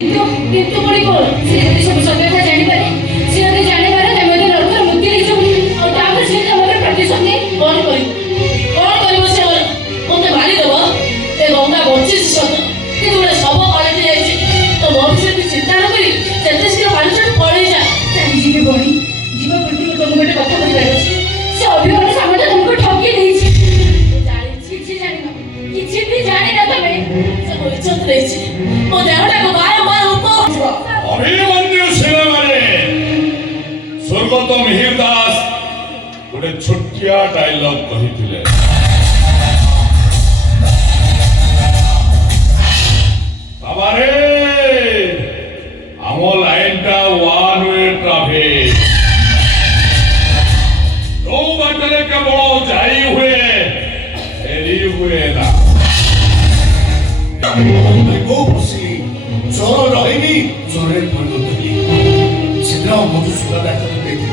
କିନ୍ତୁ ପୁଣି କଣ ସେ ଯଦି ସବୁ ସତ୍ୟ କଥା ଜାଣିପାରେ ସେ ଯଦି ଜାଣିପାରେ ଯେ ମୋତେ ଲଡ଼କର ମୁକ୍ତି ଦେଇଛୁ ଆଉ ତାପରେ ସେ ମୋତେ ପ୍ରତିଶୋଧ ନେଇ କଣ କରିବ ସେ ମୋତେ ମାରିଦେବ ଏ ଗଙ୍ଗା ବଞ୍ଚିଛି ସତ କିନ୍ତୁ ଗୋଟେ ଶବ ପଳେଇ ଯାଇଛି ତ ଭବିଷ୍ୟତ ଚିନ୍ତା ନ କରି ଯେତେ ଶୀଘ୍ର ପାରୁଛୁ ପଳେଇ ଯା ଚାଲିଯିବି ବଣି ଯିବା ପୂର୍ବରୁ ତମକୁ ଗୋଟେ କଥା କହିବାର ଅଛି ସେ ଅଭିମାନ ସାମନ୍ତ ତମକୁ ଠକି ଦେଇଛି କିଛି ଜାଣିନ କିଛି ବି ଜାଣିନ ତମେ ସେ ଭବିଷ୍ୟତ ଦେଇଛି ମୋ ଦେହଟାକୁ ବାରମ୍ବାର अभिमन्यु सिनेमारे स्वर्गत मिहिर दास गोटे छोटिया डायलॉग कहिथिले बाबा रे आम लाइन टा वन वे ट्रैफिक दो बाटरे केवल जाई हुए फेरी हुए ना को बसी जोर रहिनी जोरे पडुतली सिद्रा मधु सुला बैठक देखि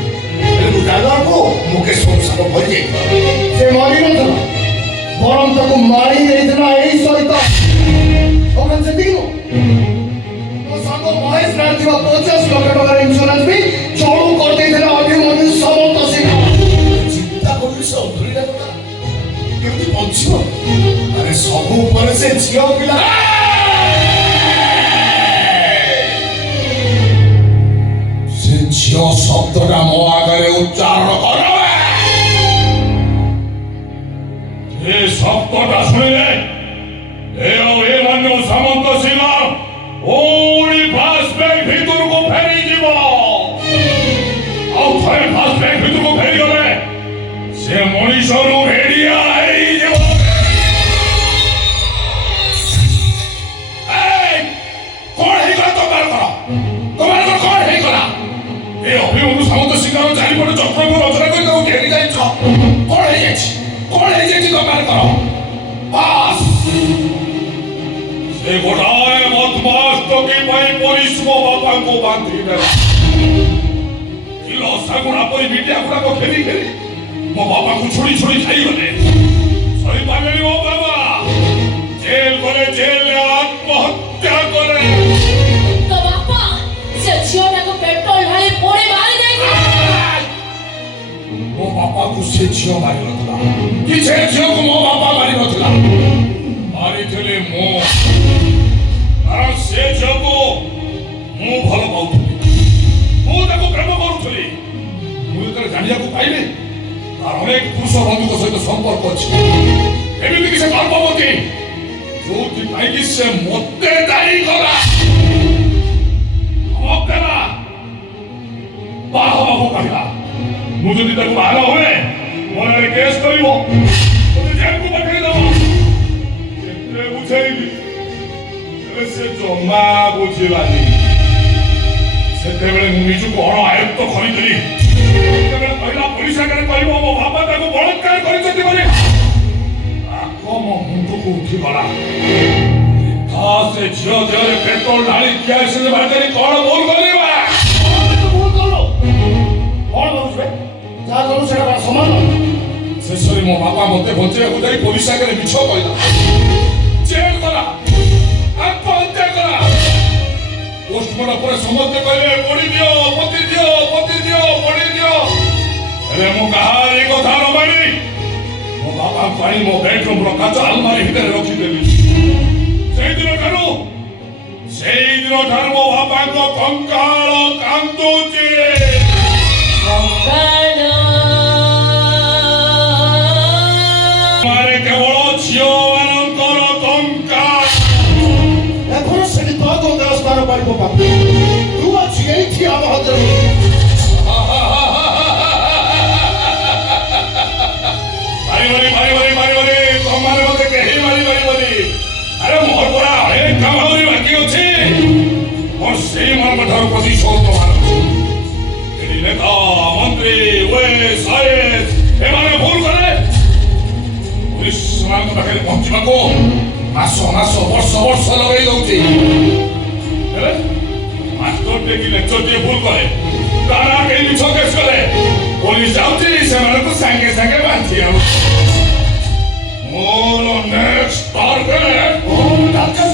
ए मुदागर को मुके संसार भजे से मारी न था बरम तक मारी देइतना एई सहित ओकन से दिनो तो संग महेश राणीवा 50 लाख टका इंश्योरेंस भी चालू कर देइଥିଲା अभिमन्यु समस्त सिंह चिंता करू से अधुरी लगता केमती पछियो अरे सब ऊपर से झियो पिला झियो शब्दटा मो आगे उच्चारण कर शब्दटा शुणिले अभिमन्यु सामंत सिंह ओडी फ्लैशबैक भीतर को फेरी जीव आउ थे फ्लैशबैक भीतर को फेरी गले से मनीषरू भेड़िया अभिमन्यु सामंत सिंह चारिपटे चक्र को रचना कर घेरी जाइछ कौन है दरबार कर बस से गोटाए बदमाश तो के भाई पुलिस को बापा को बांधी देला किलो सगुना परी बिटिया गुडा को खेली मो बापा को छोड़ी खाई गले सही पागली ओ बाबा जेल आत्महत्या करे तो बापा से झियोटा को पेट्रोल ढाली पोड़े मारी दे मो बापा को से झियो मारी नथला कि से झियो को मो बापा मारी नथला मारी थले मो कारण से झियो को मो भल पाउथली मो ताको प्रेम करूथली मु तर जानिया को पाइले तार अनेक पुरुष बंधु को सहित संपर्क अछि एमिति कि से गर्भवती जोति पाई कि से मते दाई कला अपना बाहवा को कहला मु जदि ताको बाहर होए मोरे केस करिवो तो जेल को पठेई दबो एते बुझेइबी से जमा बुझिलानी सेते बेले मु निजु को अण आयुक्त खरीदली सेते बेले पहिला पुलिस आगे कहबो मो बाबा ताको बलात्कार करिसथि बोली आको मो मुंड को उठी गला था से झियो देहरे पेट्रोल ढाली दिया से बाटरी कोन बोल गली बा बोल करो कोन बोलछे जा करू सेटा समान शेषरे मो बापा मते बंचे को जाई पुलिस आगे मिछ कहला जेल करा आत्महत्या करा पोस्टमार्टम पर समझते कहले पड़ी दियो पति दियो पड़ी दियो अरे मो कहारी कथा न मानी मो बापा पानी मो बेडरूम रो काच अलमारी भीतर रखी देली सेई दिन ठारू मो बापा को कंकाल कांदुची मारे केवल झियो मानकर कंकाल এখন সেটি তো গঙ্গাস্থান পাইব বাপ তু আছি এইটি আমার হাতে मारी तुम्हारे मते कहीं मारी अरे मोर पूरा अनेक काम होरी बाकी अछि और सेई मन ठार प्रतिशोध मान एडी नेता मंत्री ओएस आईएएस ए माने भूल करे पुलिस मान पाखे पहुंचबा को मास वर्ष लगई दउची हेले मास्टर टे की लेक्चर टे भूल करे तारा के मिछ केस करे पुलिस जाउची से माने को संगे बांधी आ मोर नेक्स्ट टारगेट ओ डॉक्टर